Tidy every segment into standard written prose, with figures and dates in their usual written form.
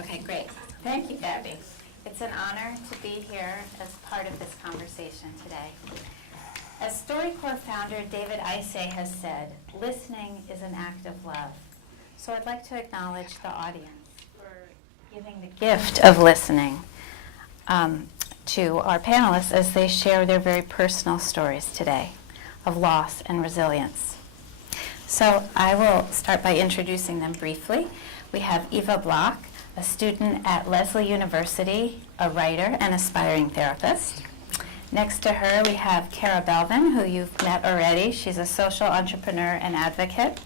Okay, great. Thank you, Gabby. It's an honor to be here as part of this conversation today. As StoryCorps founder David Isay has said, listening is an act of love. So I'd like to acknowledge the audience for giving the gift of listening to our panelists as they share their very personal stories today of loss and resilience. So I will start by introducing them briefly. We have Eva Bloche, a student at Lesley University, a writer and aspiring therapist. Next to her, we have Cara Belvin, who you've met already. She's a social entrepreneur and advocate.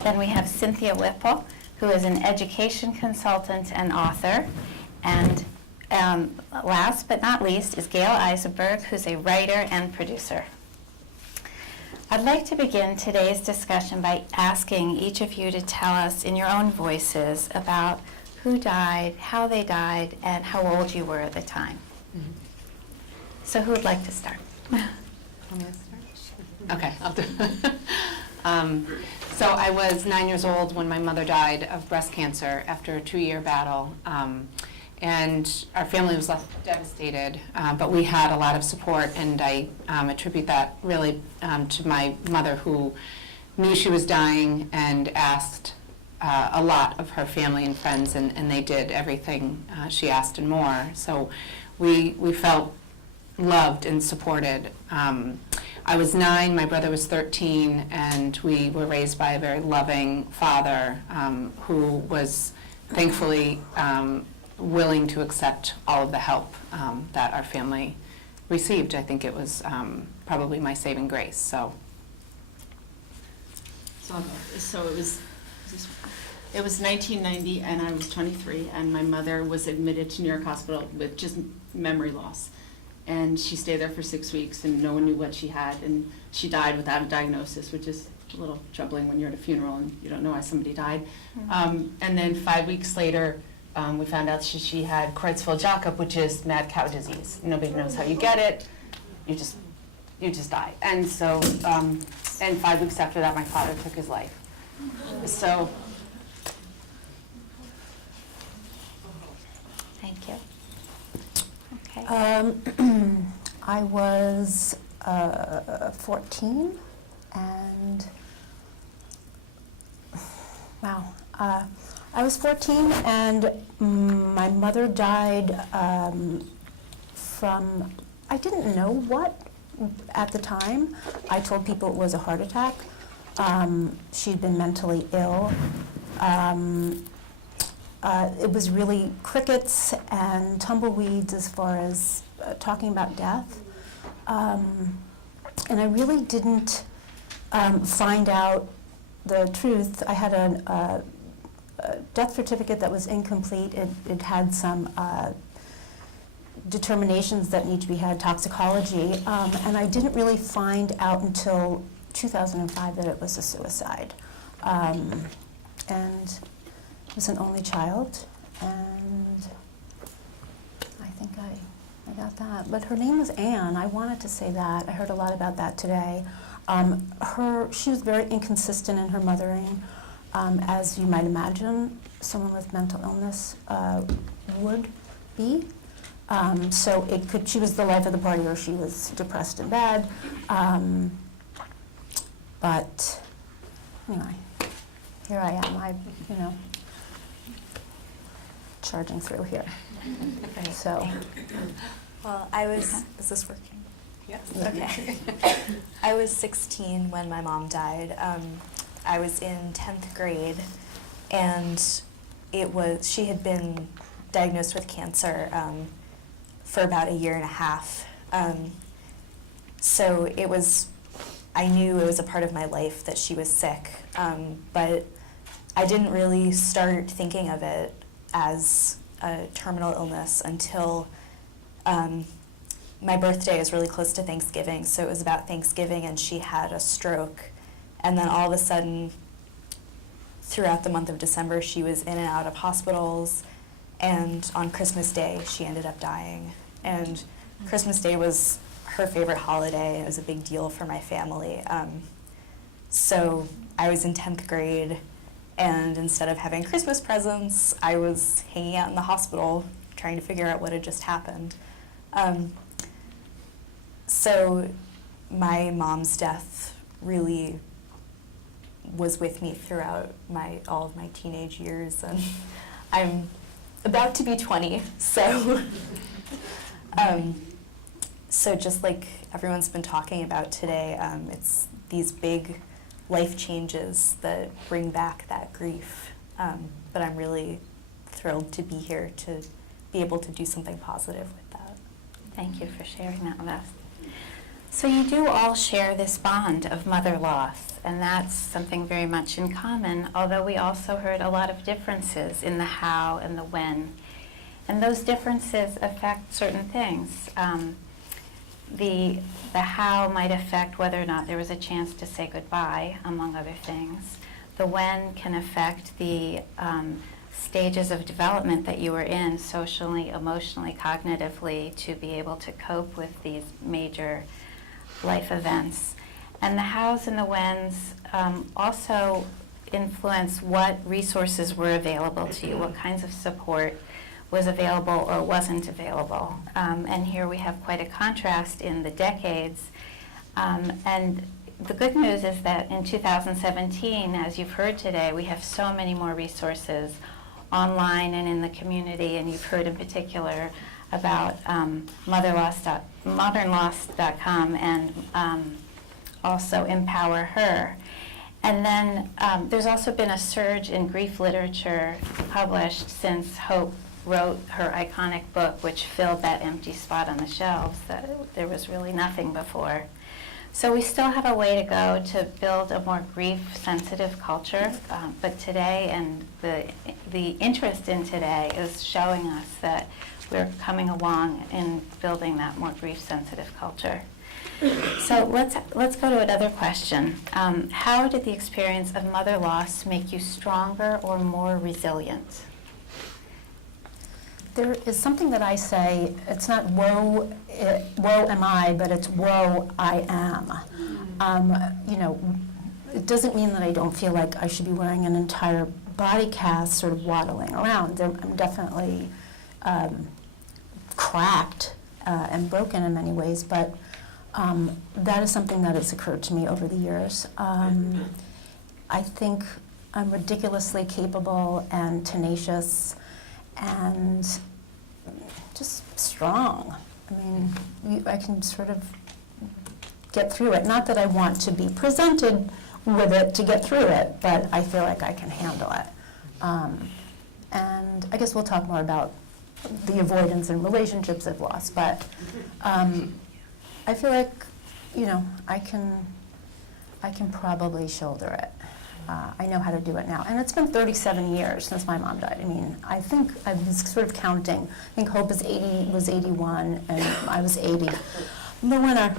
Then we have Cynthia Whipple, who is an education consultant and author. And last but not least is Gail Eisenberg, who's a writer and producer. I'd like to begin today's discussion by asking each of you to tell us in your own voices about who died, how they died, and how old you were at the time. Mm-hmm. So who would like to start? Want me to start? Okay, I'll do it. So I was 9 years old when my mother died of breast cancer after a 2-year battle. And our family was left devastated, but we had a lot of support, and I attribute that really to my mother, who knew she was dying and asked a lot of her family and friends, and they did everything she asked and more. So we felt loved and supported. I was 9, my brother was 13, and we were raised by a very loving father who was thankfully willing to accept all of the help that our family received. I think it was probably my saving grace. So it was 1990, and I was 23, and my mother was admitted to New York Hospital with just memory loss. And she stayed there for 6 weeks, and no one knew what she had, and she died without a diagnosis, which is a little troubling when you're at a funeral and you don't know why somebody died. Mm-hmm. And then 5 weeks later, we found out she had Creutzfeldt-Jakob, which is mad cow disease. Nobody knows how you get it. You just die. And so, and 5 weeks after that, my father took his life. So. Thank you. Okay. I was 14, and wow. I was 14, and my mother died from, I didn't know what at the time. I told people it was a heart attack. She'd been mentally ill. It was really crickets and tumbleweeds as far as talking about death. And I really didn't find out the truth. I had a death certificate that was incomplete. It had some determinations that need to be had, toxicology, and I didn't really find out until 2005 that it was a suicide. And I was an only child, and I think I got that. But her name was Anne. I wanted to say that. I heard a lot about that today. She was very inconsistent in her mothering. As you might imagine, someone with mental illness would be. So she was the life of the party, or she was depressed and bad. But anyway, here I am. Charging through here. Great. So. Well, is this working? yes. Okay. I was 16 when my mom died. I was in 10th grade, and she had been diagnosed with cancer for about a year and a half. So I knew it was a part of my life that she was sick, but I didn't really start thinking of it as a terminal illness until my birthday is really close to Thanksgiving, so it was about Thanksgiving, and she had a stroke. And then all of a sudden, throughout the month of December, she was in and out of hospitals, and on Christmas Day, she ended up dying. And Christmas Day was her favorite holiday. It was a big deal for my family. So I was in 10th grade, And instead of having Christmas presents, I was hanging out in the hospital trying to figure out what had just happened. So my mom's death really was with me throughout all of my teenage years, and I'm about to be 20, so so just like everyone's been talking about today, it's these big life changes that bring back that grief, but I'm really thrilled to be here to be able to do something positive with that. Thank you for sharing that with us. So you do all share this bond of mother loss, and that's something very much in common, although we also heard a lot of differences in the how and the when. And those differences affect certain things. The how might affect whether or not there was a chance to say goodbye, among other things. The when can affect the stages of development that you were in, socially, emotionally, cognitively, to be able to cope with these major life events. And the hows and the whens also influence what resources were available to you, what kinds of support was available or wasn't available. And here we have quite a contrast in the decades. And the good news is that in 2017, as you've heard today, we have so many more resources online and in the community, and you've heard in particular about modernloss.com and also empowerHER. And then there's also been a surge in grief literature published since Hope wrote her iconic book, which filled that empty spot on the shelves that there was really nothing before. So we still have a way to go to build a more grief-sensitive culture, but today, and the interest in today is showing us that we're coming along in building that more grief-sensitive culture. So let's go to another question. How did the experience of mother loss make you stronger or more resilient? There is something that I say, it's not woe am I, but it's woe I am. It doesn't mean that I don't feel like I should be wearing an entire body cast sort of waddling around. I'm definitely cracked and broken in many ways, but that is something that has occurred to me over the years. I think I'm ridiculously capable and tenacious and just strong. I mean, I can sort of get through it. Not that I want to be presented with it to get through it, but I feel like I can handle it. And I guess we'll talk more about the avoidance and relationships I've lost, but I feel like, I can probably shoulder it. I know how to do it now. And it's been 37 years since my mom died. I mean, I think I was sort of counting. I think Hope was 81, and I was 80. I'm the winner.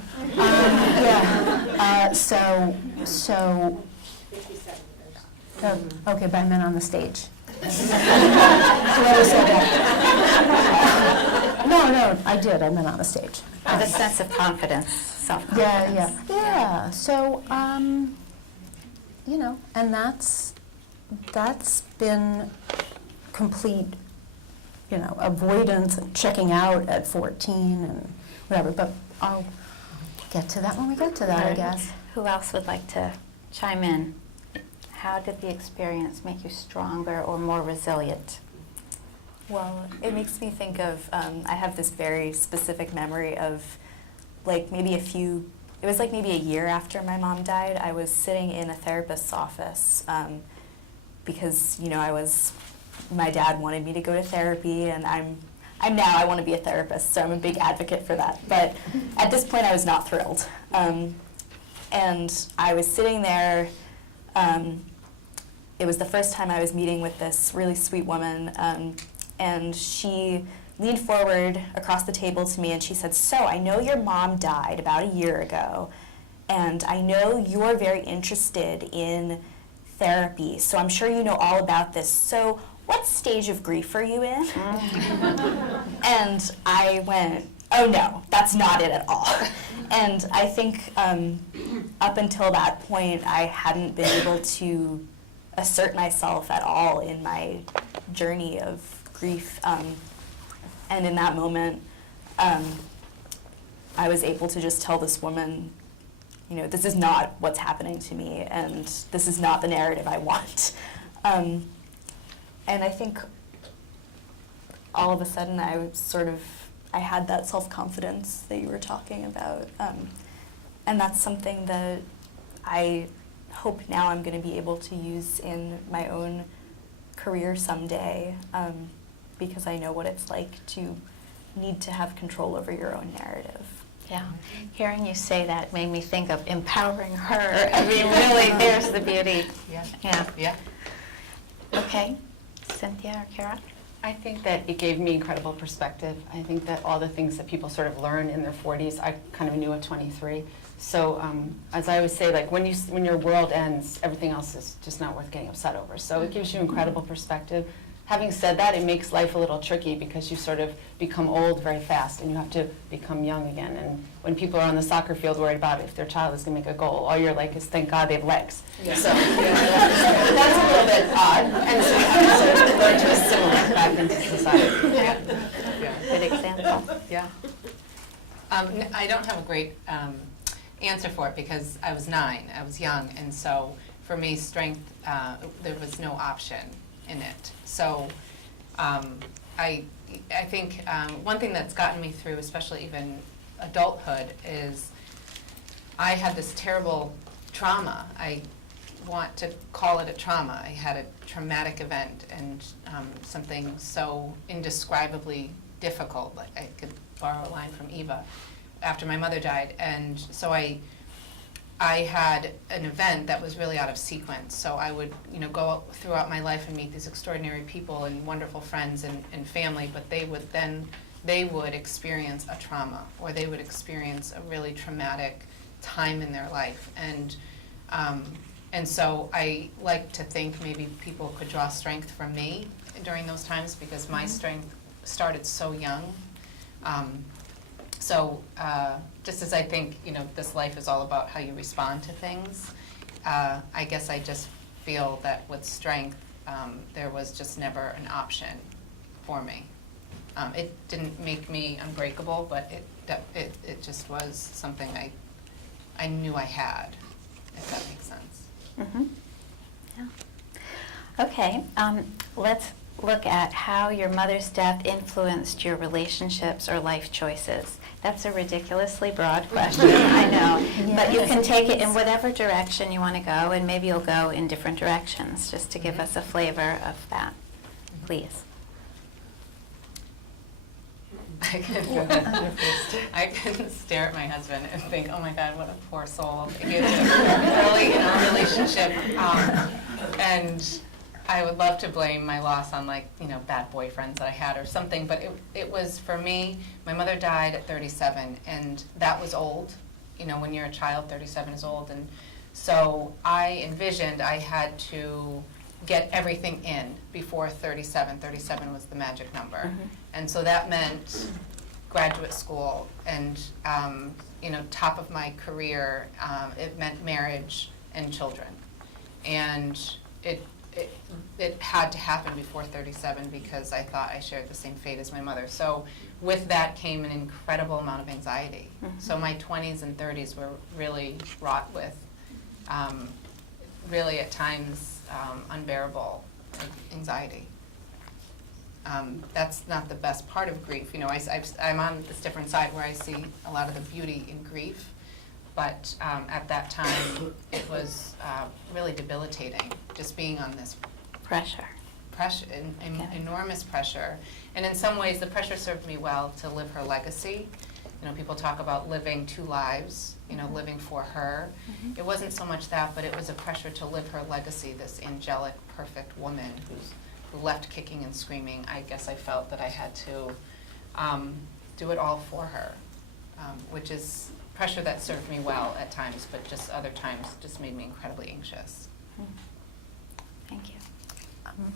Okay, but I meant on the stage. Whoever said that. No, I did. I meant on the stage. With a sense of confidence, self-confidence. Yeah. So, and that's been complete, avoidance and checking out at 14 and whatever. But I'll get to that when we get to that, I guess. Who else would like to chime in? How did the experience make you stronger or more resilient? Well, it makes me think of, I have this very specific memory of maybe a year after my mom died. I was sitting in a therapist's office because, my dad wanted me to go to therapy, and I want to be a therapist, so I'm a big advocate for that. But at this point, I was not thrilled. And I was sitting there. It was the first time I was meeting with this really sweet woman, and she leaned forward across the table to me and she said, "So, I know your mom died about a year ago, and I know you're very interested in therapy, so I'm sure you know all about this. So, what stage of grief are you in?" And I went, "Oh no, that's not it at all." And I think up until that point, I hadn't been able to assert myself at all in my journey of grief. And in that moment, I was able to just tell this woman, this is not what's happening to me, and this is not the narrative I want. And I think all of a sudden I had that self-confidence that you were talking about. And that's something that I hope now I'm going to be able to use in my own career someday, because I know what it's like to need to have control over your own narrative. Yeah, hearing you say that made me think of empowering her. I mean, really, there's the beauty. Yeah. Okay, Cynthia or Cara? I think that it gave me incredible perspective. I think that all the things that people sort of learn in their 40s, I kind of knew at 23. So as I always say, like when your world ends, everything else is just not worth getting upset over. So it gives you incredible perspective. Having said that, it makes life a little tricky because you sort of become old very fast and you have to become young again. And when people are on the soccer field worried about if their child is going to make a goal, all you're like is, thank God they have legs. Yeah. So that's a little bit odd. And so you have to sort of learn to assimilate back into society. Yeah. Good example. Yeah. I don't have a great answer for it because I was 9, I was young, and so for me, strength, there was no option in it. So I think one thing that's gotten me through, especially even adulthood, is I had this terrible trauma. I want to call it a trauma. I had a traumatic event and something so indescribably difficult. Like I could borrow a line from Eva after my mother died, and so I had an event that was really out of sequence. So I would, go throughout my life and meet these extraordinary people and wonderful friends and family, but they would experience a trauma, or they would experience a really traumatic time in their life. And so I like to think maybe people could draw strength from me during those times because my strength started so young. So just as I think, this life is all about how you respond to things, I guess I just feel that with strength, there was just never an option for me. It didn't make me unbreakable, but it just was something I knew I had, if that makes sense. Mm-hmm. Yeah. Okay, let's look at how your mother's death influenced your relationships or life choices. That's a ridiculously broad question, I know. Yes. But you can take it in whatever direction you want to go, and maybe you'll go in different directions, just to give us a flavor of that. Please. I can stare at my husband and think, oh my God, what a poor soul. He was early in our relationship, and I would love to blame my loss on bad boyfriends that I had or something, but it was, for me, my mother died at 37, and that was old. When you're a child, 37 is old, and so I envisioned I had to get everything in before 37. 37 was the magic number. Mm-hmm. And so that meant graduate school and, top of my career. It meant marriage and children. And it had to happen before 37 because I thought I shared the same fate as my mother. So with that came an incredible amount of anxiety. Mm-hmm. So my 20s and 30s were really fraught with, really at times, unbearable anxiety. That's not the best part of grief. I'm on this different side where I see a lot of the beauty in grief. But at that time, it was really debilitating, just being on this Pressure, enormous pressure. And in some ways, the pressure served me well to live her legacy. People talk about living 2 lives, living for her. Mm-hmm. It wasn't so much that, but it was a pressure to live her legacy, this angelic, perfect woman who left kicking and screaming. I guess I felt that I had to do it all for her, which is pressure that served me well at times, but just other times just made me incredibly anxious. Thank you.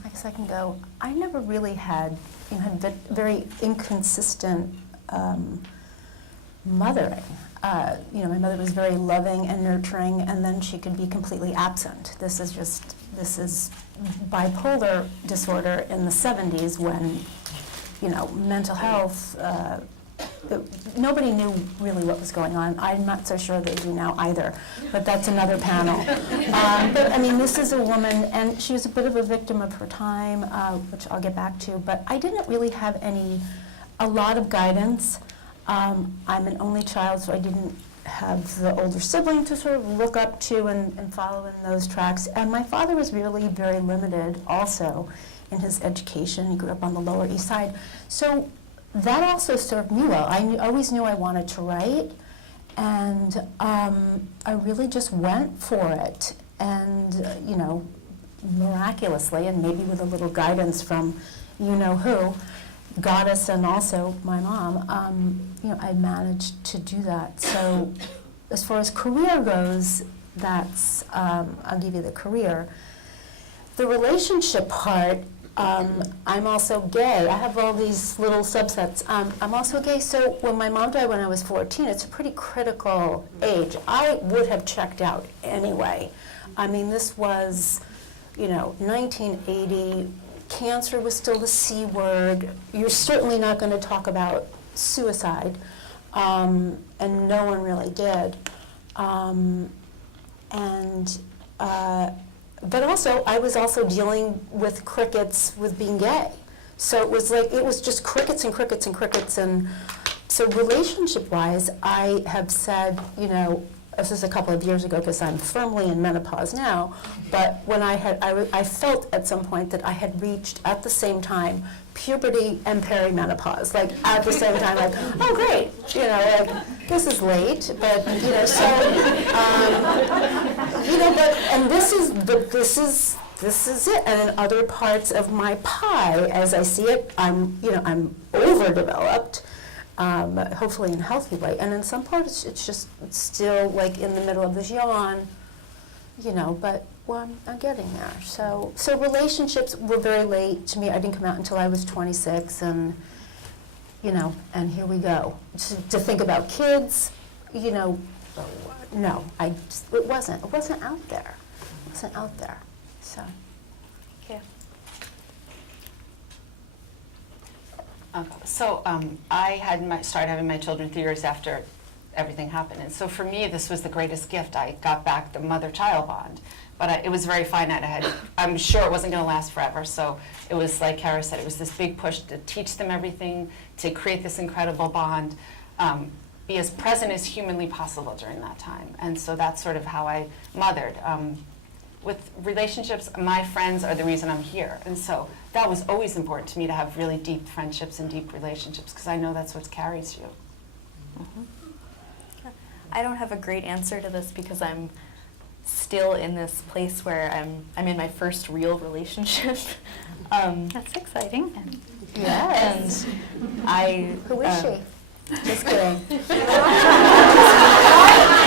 I guess I can go. I never really had very inconsistent mothering. My mother was very loving and nurturing, and then she could be completely absent. This is just this is bipolar disorder in the 70s when, mental health, nobody knew really what was going on. I'm not so sure they do now either, but that's another panel. But I mean, this is a woman, and she was a bit of a victim of her time, which I'll get back to, but I didn't really have a lot of guidance. I'm an only child, so I didn't have the older sibling to sort of look up to and follow in those tracks. And my father was really very limited also in his education. He grew up on the Lower East Side. So that also served me well. I always knew I wanted to write, and I really just went for it. And, miraculously, and maybe with a little guidance from who, Goddess and also my mom, I managed to do that. So as far as career goes, that's, I'll give you the career. The relationship part, I'm also gay. I have all these little subsets. I'm also gay, so when my mom died when I was 14, it's a pretty critical age. I would have checked out anyway. I mean, this was, 1980. Cancer was still the C word. You're certainly not going to talk about suicide, and no one really did. But also, I was also dealing with crickets with being gay. So it was just crickets and crickets and crickets. And so relationship-wise, I have said, this is a couple of years ago because I'm firmly in menopause now, but when I felt at some point that I had reached at the same time puberty and perimenopause, like at the same time, like, oh great, this is late, but and this is it. And in other parts of my pie, as I see it, I'm overdeveloped. Hopefully in a healthy way. And in some parts, it's still like in the middle of this yawn, but I'm getting there. So relationships were very late to me. I didn't come out until I was 26, and, and here we go. To think about kids, no, it wasn't out there. It wasn't out there, so. Thank you. So I had started having my children 3 years after everything happened. And so for me, this was the greatest gift. I got back the mother-child bond. But it was very finite. I'm sure it wasn't going to last forever. So it was, like Cara said, it was this big push to teach them everything, to create this incredible bond, be as present as humanly possible during that time. And so that's sort of how I mothered. With relationships, my friends are the reason I'm here. And so that was always important to me, to have really deep friendships and deep relationships, because I know that's what carries you. Mm-hmm. I don't have a great answer to this because I'm still in this place where I'm in my first real relationship. That's exciting. Yes. And Who is she? Just kidding.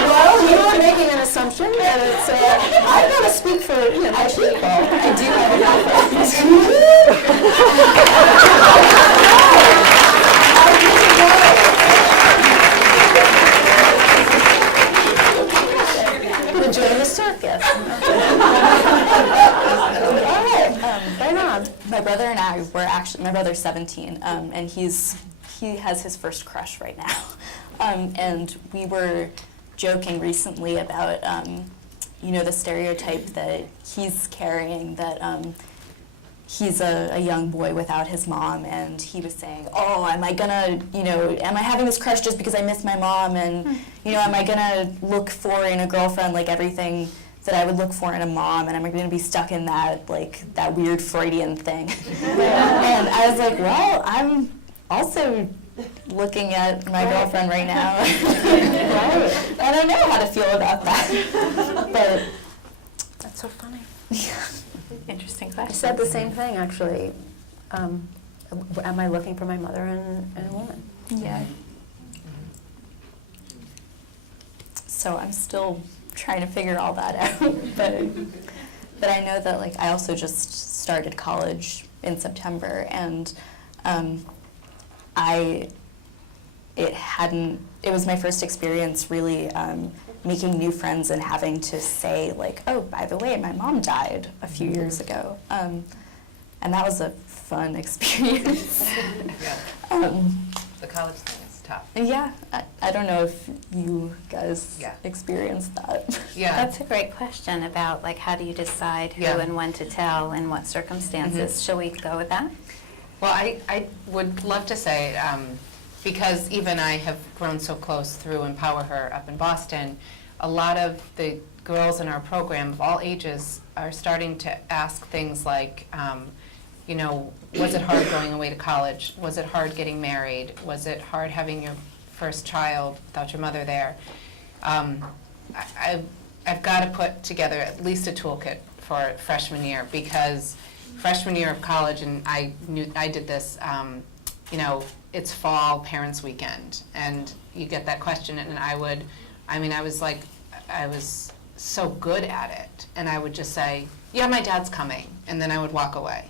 Well, you are making an assumption, and it's, I'm going to speak for, my people. I do have a join the circus. All right, right on. My brother and I were my brother's 17, and he has his first crush right now. And we were joking recently about, the stereotype that he's carrying, that he's a young boy without his mom, and he was saying, oh, am I having this crush just because I miss my mom, and, am I gonna look for in a girlfriend like everything that I would look for in a mom, and am I gonna be stuck in that weird Freudian thing? And I was like, well, I'm also looking at my girlfriend right now. Right. I don't know how to feel about that. But That's so funny. Interesting I question. said the same thing, actually. Am I looking for my mother and a woman? yeah. So I'm still trying to figure all that out. But I know that I also just started college in September, and it was my first experience really making new friends and having to say, like, oh, by the way, my mom died a few years ago. And that was a fun experience. Yeah. The college thing is tough. Yeah, I don't know if you guys Yeah. experienced that. Yeah. That's a great question about like how do you decide who Yeah. and when to tell in what circumstances. Shall we go with that? Well, I would love to say, because Eva and I have grown so close through empowerHER up in Boston, a lot of the girls in our program of all ages are starting to ask things like, you know, was it hard going away to college? Was it hard getting married? Was it hard having your first child without your mother there? I've got to put together at least a toolkit for freshman year, because freshman year of college, and I did this, you know, it's fall parents' weekend, and you get that question, and I was so good at it, and I would just say, yeah, my dad's coming, and then I would walk away.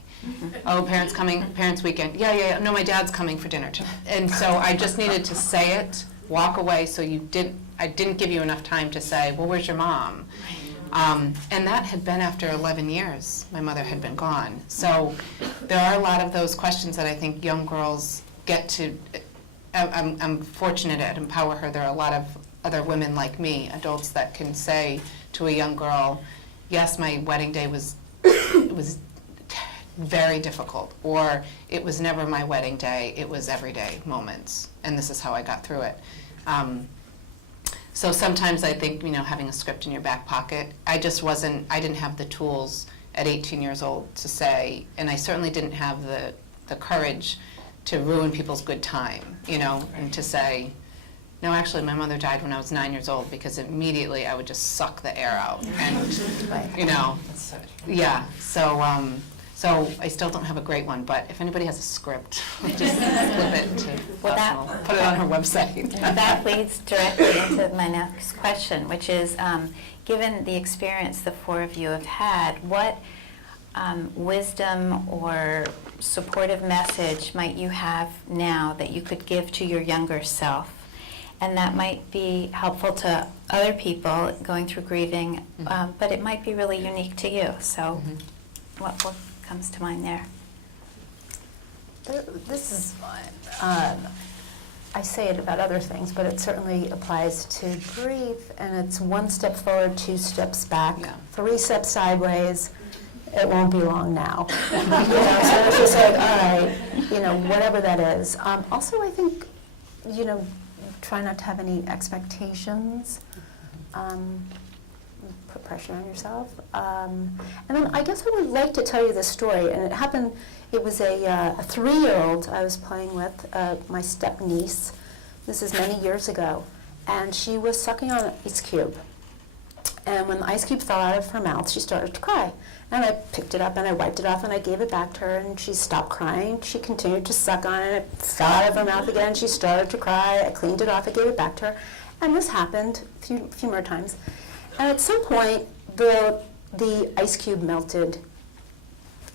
Oh, parents' weekend, yeah, no, my dad's coming for dinner tonight. And so I just needed to say it, walk away, so I didn't give you enough time to say, well, where's your mom? And that had been after 11 years. My mother had been gone. So there are a lot of those questions that I think young girls get to. I'm fortunate at empowerHER. There are a lot of other women like me, adults, that can say to a young girl, yes, my wedding day was very difficult, or it was never my wedding day, it was everyday moments, and this is how I got through it. So sometimes I think, you know, having a script in your back pocket, I didn't have the tools at 18 years old to say, and I certainly didn't have the courage to ruin people's good time, you know, and to say, no, actually, my mother died when I was 9 years old, because immediately I would just suck the air out, and, you know, yeah, so I still don't have a great one, but if anybody has a script, just flip it to personal, put it on her website. That leads directly into my next question, which is, given the experience the four of you have had, what wisdom or supportive message might you have now that you could give to your younger self? And that might be helpful to other people going through grieving, but it might be really unique to you. So what comes to mind there? This is, I say it about other things, but it certainly applies to grief, and it's one step forward, two steps back, 3 steps sideways. It won't be long now. You know, so it's just like, all right, you know, whatever that is. Also, I think, you know, try not to have any expectations. Put pressure on yourself. And then I guess I would like to tell you this story, and it happened, it was a 3-year-old I was playing with, my step-niece. This is many years ago, and she was sucking on an ice cube. And when the ice cube fell out of her mouth, she started to cry. And I picked it up and I wiped it off and I gave it back to her, and she stopped crying. She continued to suck on it, and it fell out of her mouth again. She started to cry. I cleaned it off, I gave it back to her. And this happened a few more times. And at some point, the ice cube melted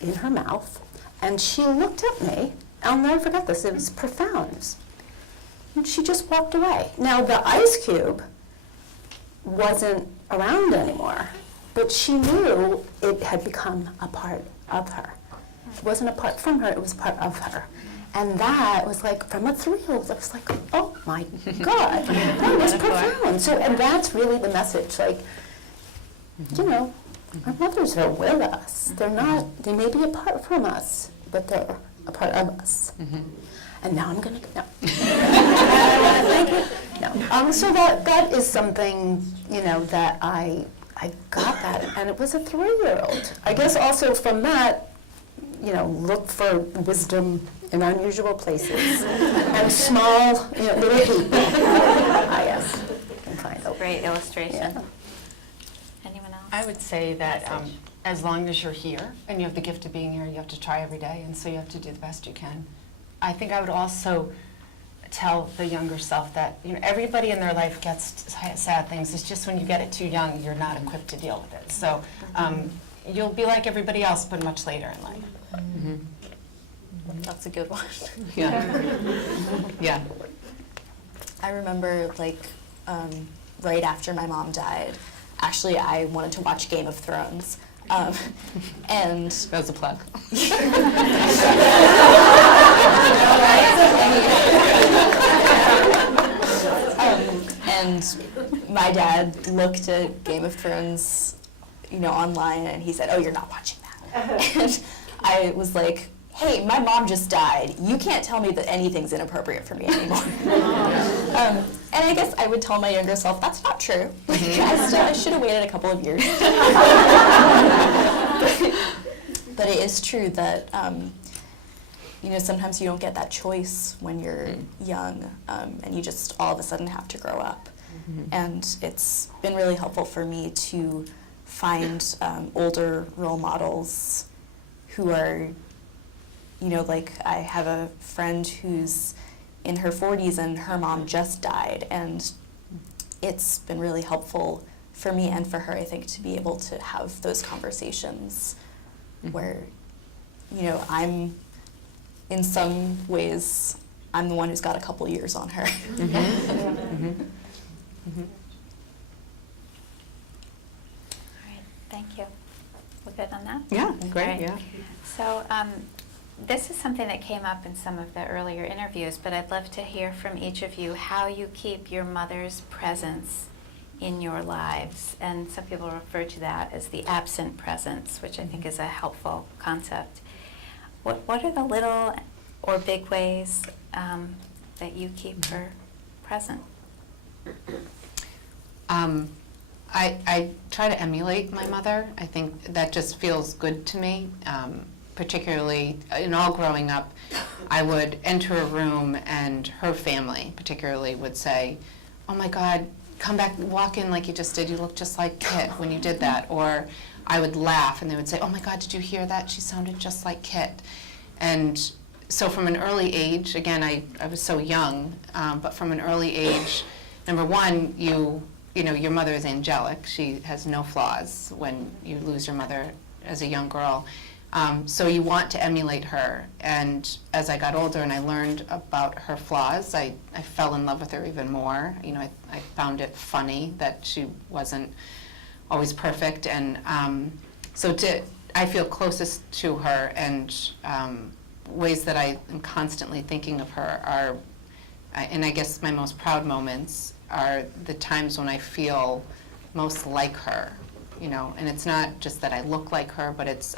in her mouth, and she looked at me. I'll never forget this. It was profound. And she just walked away. Now, the ice cube wasn't around anymore, but she knew it had become a part of her. It wasn't a part from her, it was a part of her. And that was like, from a 3-year-old, I was like, oh my God, that was profound. So, and that's really the message, like, you know, our mothers are with us. They're not, they may be apart from us, but they're a part of us. And now I'm gonna, no. Thank you. No. So that is something, you know, that I got that, and it was a 3-year-old. I guess also from that, you know, look for wisdom in unusual places and small, you know, little people. I guess can find a Great illustration. Yeah. Anyone else? I would say that as long as you're here and you have the gift of being here, you have to try every day, and so you have to do the best you can. I think I would also tell the younger self that, you know, everybody in their life gets sad things. It's just when you get it too young, you're not equipped to deal with it. So you'll be like everybody else, but much later in life. That's a good one. Yeah. Yeah. I remember, like, right after my mom died. Actually, I wanted to watch Game of Thrones. And That was a plug. And my dad looked at Game of Thrones, online, and he said, "Oh, you're not watching that." And I was like, "Hey, my mom just died. You can't tell me that anything's inappropriate for me anymore." And I guess I would tell my younger self, that's not true. Like, I should have waited a couple of years. But it is true that, sometimes you don't get that choice when you're young, and you just all of a sudden have to grow up. And it's been really helpful for me to find older role models who are, like I have a friend who's in her 40s and her mom just died, and it's been really helpful for me and for her, I think, to be able to have those conversations where, I'm, in some ways, I'm the one who's got a couple years on her. All right, thank you. We're good on that? Yeah, great, All right. yeah. So this is something that came up in some of the earlier interviews, but I'd love to hear from each of you how you keep your mother's presence in your lives. And some people refer to that as the absent presence, which I think is a helpful concept. What are the little or big ways that you keep her present? I try to emulate my mother. I think that just feels good to me. Particularly in all growing up, I would enter a room and her family particularly would say, "Oh my God, come back, walk in like you just did. You look just like Kit when you did that." Or I would laugh and they would say, "Oh my God, did you hear that? She sounded just like Kit." And so from an early age, again, I was so young, but from an early age, number one, your mother is angelic. She has no flaws when you lose your mother as a young girl. So you want to emulate her. And as I got older and I learned about her flaws, I fell in love with her even more. I found it funny that she wasn't always perfect. And I feel closest to her, and ways that I am constantly thinking of her are, and I guess my most proud moments are the times when I feel most like her, and it's not just that I look like her, but it's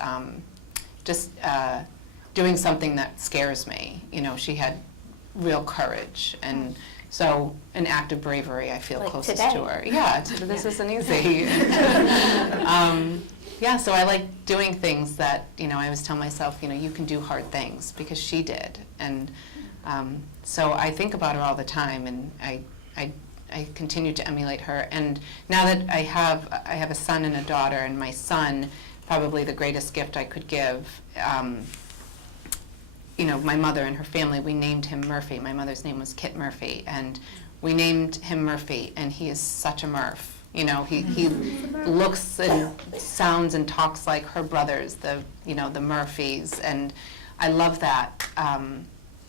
just doing something that scares me. She had real courage, and so an act of bravery I feel Like closest today. to her. Yeah, this isn't easy. Yeah, so I like doing things that, I always tell myself, you can do hard things, because she did. And so I think about her all the time, and I continue to emulate her. And now that I have a son and a daughter, and my son, probably the greatest gift I could give, my mother and her family, we named him Murphy. My mother's name was Kit Murphy, and we named him Murphy, and he is such a Murph. He looks and sounds and talks like her brothers, the Murphys, and I love that.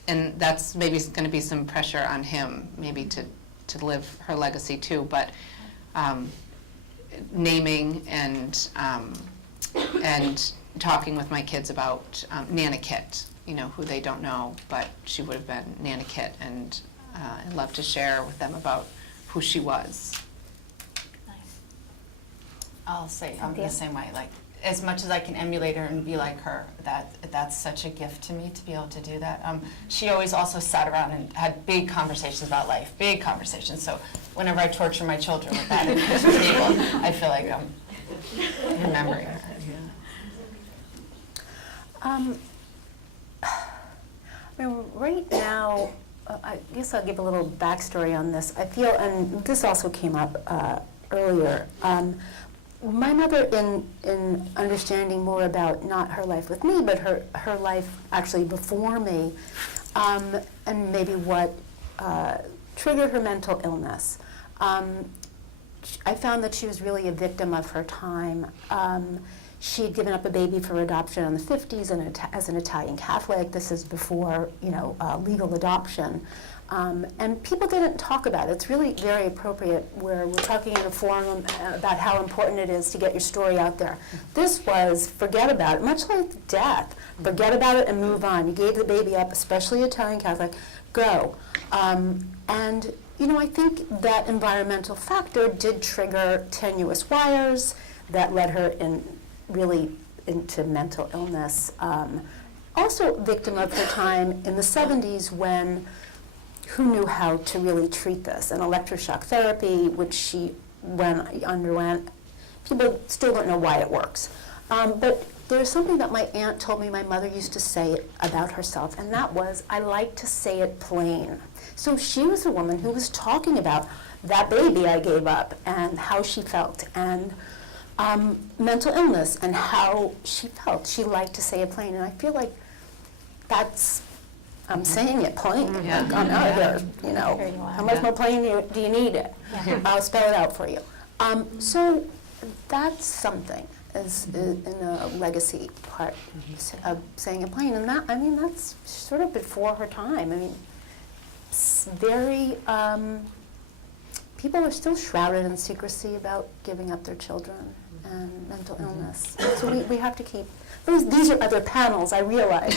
And that's maybe going to be some pressure on him, maybe to live her legacy too. But naming and talking with my kids about Nana Kit, who they don't know, but she would have been Nana Kit, and I'd love to share with them about who she was. Nice. I'll say Cynthia? the same way. Like, as much as I can emulate her and be like her, that's such a gift to me to be able to do that. She always also sat around and had big conversations about life, big conversations. So whenever I torture my children with that at the kitchen table, I feel like I'm remembering her. Right now, I guess I'll give a little backstory on this. I feel, and this also came up earlier, my mother, in understanding more about not her life with me, but her life actually before me, and maybe what triggered her mental illness. I found that she was really a victim of her time. she had given up a baby for adoption in the 50s and as an Italian Catholic. This is before, legal adoption. And people didn't talk about it. It's really very appropriate where we're talking in a forum about how important it is to get your story out there. This was forget about it, much like death. Forget about it and move on. You gave the baby up, especially Italian Catholic, go. And I think that environmental factor did trigger tenuous wires that led her into mental illness. Also victim of her time in the 70s when who knew how to really treat this? And electroshock therapy, which she underwent, people still don't know why it works. But there's something that my aunt told me my mother used to say about herself, and that was, I like to say it plain. So she was a woman who was talking about that baby I gave up and how she felt, and mental illness and how she felt. She liked to say it plain, and I feel like I'm saying it plain. Yeah. Like, I'm out here, how much more plain do you need it? Yeah. I'll spell it out for you. So that's something in the legacy part of saying it plain, and that's sort of before her time. It's very, people are still shrouded in secrecy about giving up their children and mental illness. So we have to keep, these are other panels, I realize.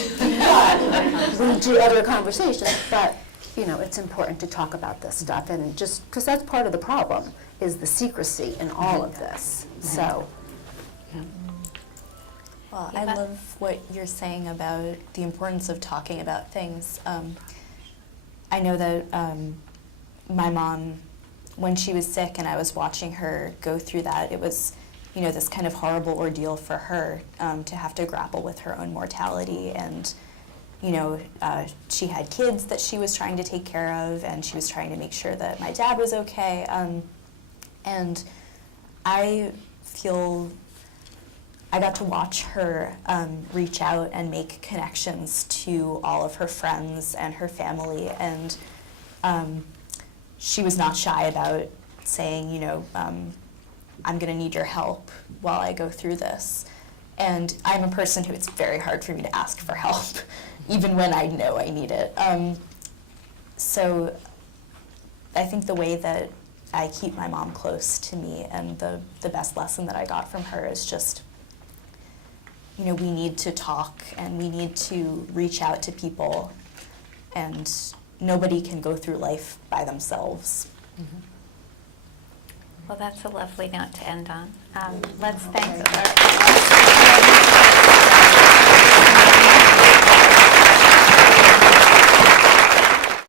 We do other conversations, but it's important to talk about this stuff, and just, because that's part of the problem, is the secrecy in all of this, so. Well, I love what you're saying about the importance of talking about things. I know that my mom, when she was sick and I was watching her go through that, it was, this kind of horrible ordeal for her to have to grapple with her own mortality. And, she had kids that she was trying to take care of, and she was trying to make sure that my dad was okay. And I feel I got to watch her reach out and make connections to all of her friends and her family, and she was not shy about saying, I'm going to need your help while I go through this. And I'm a person who it's very hard for me to ask for help, even when I know I need it. So I think the way that I keep my mom close to me, and the best lesson that I got from her is just, we need to talk and we need to reach out to people, and nobody can go through life by themselves. Mm-hmm. Well, that's a lovely note to end on. Let's thank